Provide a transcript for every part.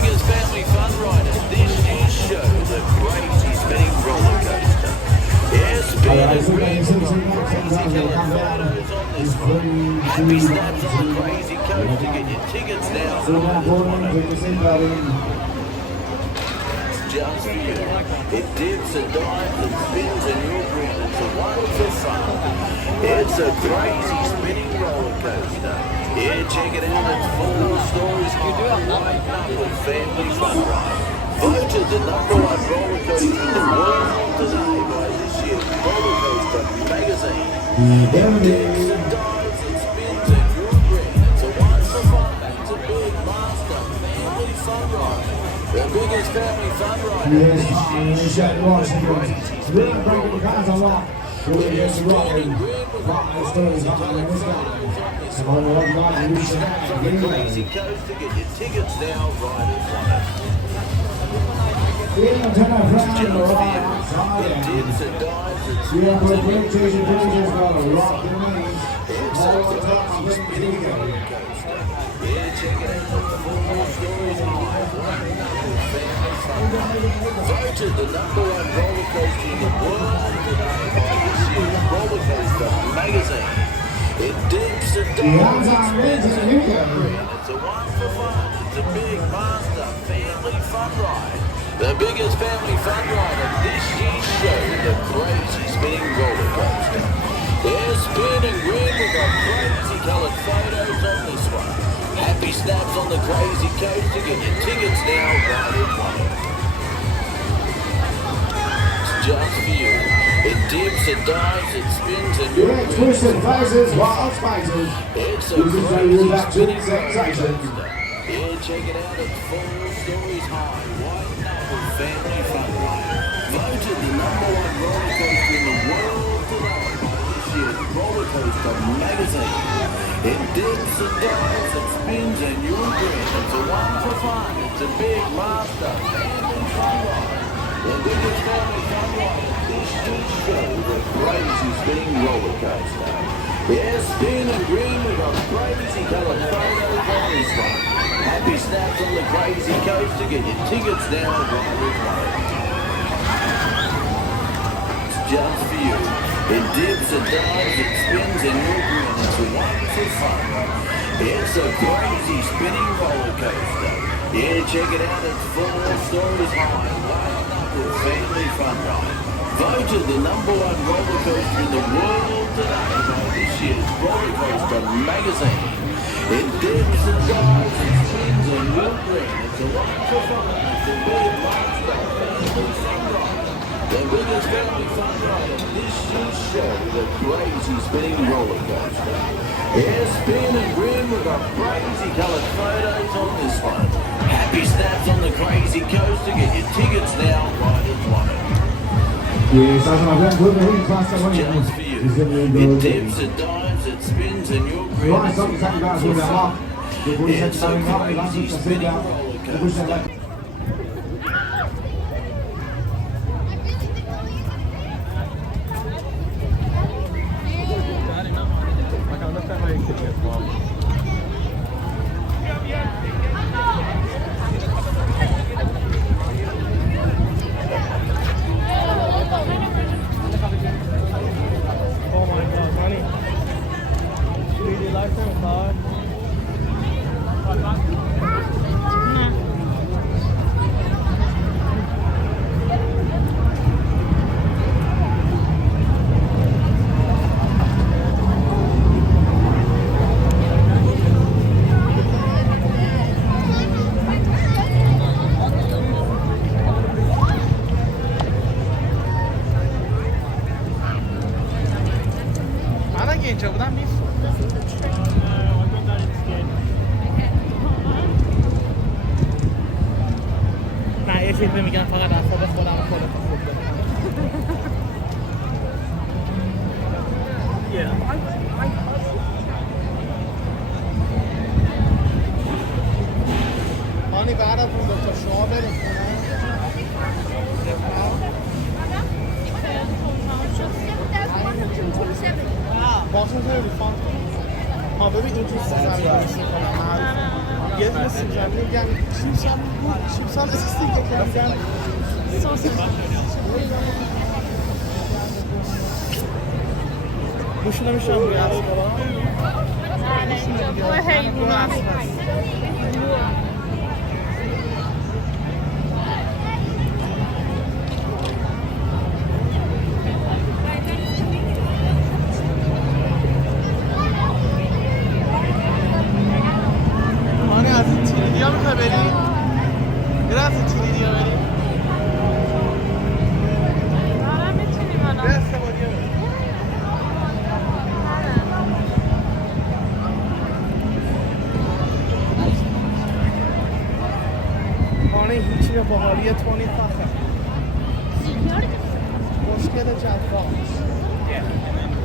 biggest family fun ride at this year's show, the crazy spinning roller coaster. Yeah, spin and green, we've got crazy coloured photos on this one. Happy snaps on the crazy coaster. Get your tickets now. Just for you. It dips and dives and spins and you'll grin. It's a one for fun. It's a crazy spinning roller coaster. Yeah, check it out. It's 4 stories high. Right number family fun ride. Voted the #1 roller coaster in the world today by this year's Roller Coaster magazine. It dips and dives and spins and you'll grin. It's a one for fun. It's a big master family fun ride. The biggest family fun ride. Yes, we're breaking the cars a lot. We're just rocking 5 stories high in this guy. Come on, one night, we should have the crazy coaster. Get your tickets now. Riders want it. Turn up round, right outside. It dips and dives and We have spins a and great you'll station, grin. please, got a rock in the main. It's a crazy spinning roller coaster. Yeah, check it out. It's 4 stories high. Right number family fun ride. Voted the #1 roller coaster in the world today by this year's Roller Coaster magazine. It dips and dives and spins and you'll grin. It's a one for fun. It's a big master family fun ride. The biggest family fun ride at this year's show, the crazy spinning roller coaster. Yeah, spin and grin. We've got crazy coloured photos on this one. Happy snaps on the crazy coaster. Get your tickets now. Riders want it. It's just for you. It dips, it dives, it spins, and you'll Yeah, twists and phases, wild spices. It's a You can say crazy that to spinning roller sensations. coaster. Yeah, check it out. It's 4 stories high. White knuckle family fun ride. Voted the #1 roller coaster in the world today by this year's Roller Coaster magazine. It dips and dives, it spins, and you'll grin. It's a one for fun. It's a big master family fun ride. The biggest family fun ride at this year's show, the crazy spinning roller coaster. Yeah, spin and grin. We've got crazy coloured photos on this one. Happy snaps on the crazy coaster. Get your tickets now. Riders want it. It's just for you. It dips, it dives, it spins, and you'll grin. It's a one for fun. It's a crazy spinning roller coaster. Yeah, check it out. It's 4 stories high. White knuckle family fun ride. Voted the #1 roller coaster in the world today by this year's Roller Coaster magazine. It dips and dives and spins and you'll grin. It's a one for fun. It's a big monster family fun ride. The biggest family fun ride at this year's show, the crazy spinning roller coaster. Yeah, spin and grin. We've got crazy coloured photos on this one. Happy snaps on the crazy coaster. Get your tickets now. Riders want it. Yes, I know. We're really fast. Just for you. It dips, it dives, it spins, and you'll grin. Right, something exactly guys with that mark. It's a crazy spinning roller coaster. Oh my god, money. 3D license card. 만약에 저보다 미스. نه یه چیزی میگن فقط اعصاب خودم خودت خوب کنم. هانی بعدتون دو تا شما بریم خونه. باشون خیلی فان. ببین این تو سر کنم. یه دونه سیب زمینی میگن چیپس هم استیک که میگن گوش نمیشم روی اسب بابا نه حیوان از این تیریدی ها میخوای بریم؟ یه از این تیریدی ها بریم؟ آره میتونیم الان به استفادی ها بریم خانه هیچی به باحالی تونی فخر مشکل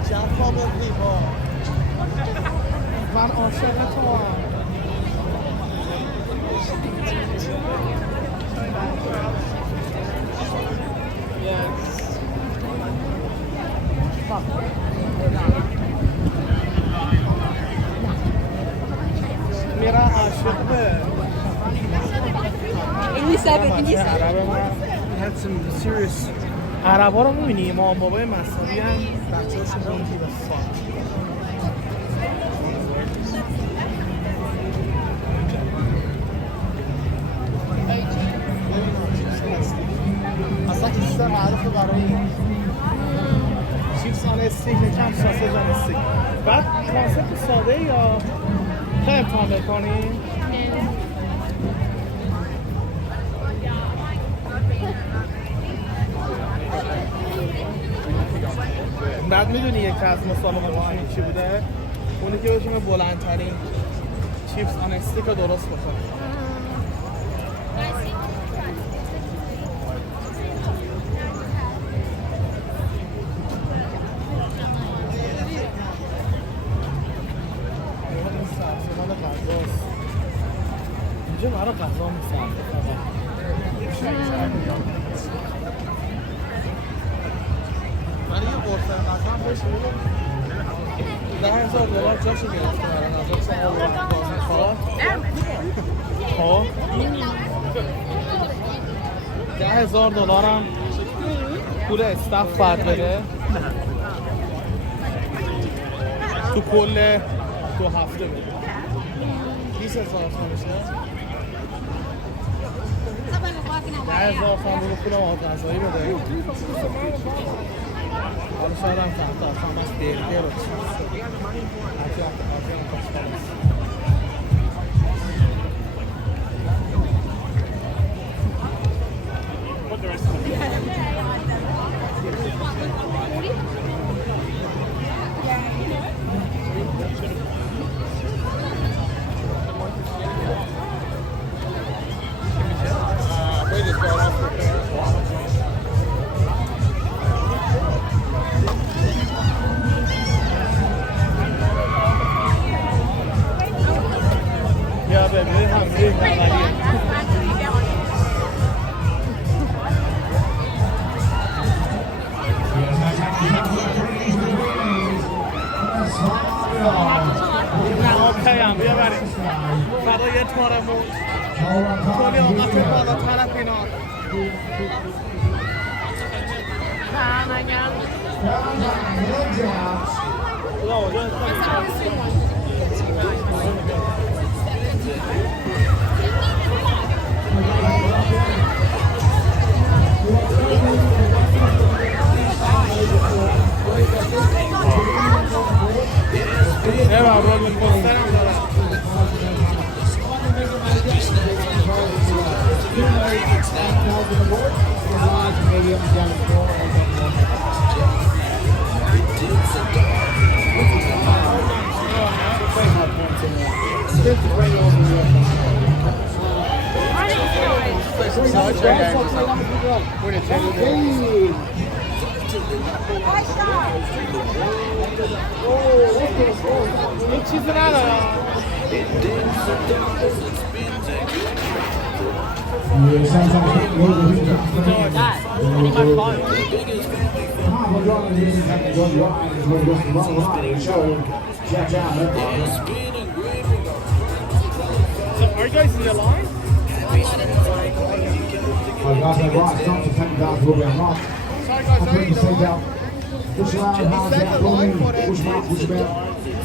جفا به ریبا من عاشق تو هم میرا عاشق به عربا رو میبینی ما بابای مصابی هم بچه هاشون بونتی به فاک اصلا ایستا معروفه برای چیپس آن استیک کم ساسج آن استیک بعد کانسپت ساده یا خیلی امتحان بکنیم بعد میدونی یک از مثال مقامی چی بوده؟ اونی که باشیم بلندترین چیپس آن استیک رو درست بکنه اینجا برای غذا می‌سازه برای یه قرص غذا هم بهش $10,000 جاشو گرفته برای غذا خب $10,000 هم پول استاف باید بده تو کل 2 هفته بده 20,000 تومان میشه 10,000 تومان رو پول آب غذایی بده حالا شاید هم فردا همش برگر رو یا ببینید همه نوریه نه اوکی هم بیا بریم فردا یه تارمون کلی آقات بالاتر پینار یه بابا رو پسترم دارم این چیزی ندارم So Sorry guys, is he alive? I've got the right stop to take guys will be unlocked. Sorry guys, I'm sorry. putting the seat out. Push around, hands out, rolling. Push back, push back.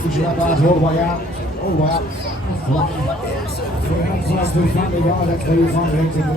Push back, guys, all the way out. All the way up. Flying. Put your hands close to the front, guys. That's where you find the exit.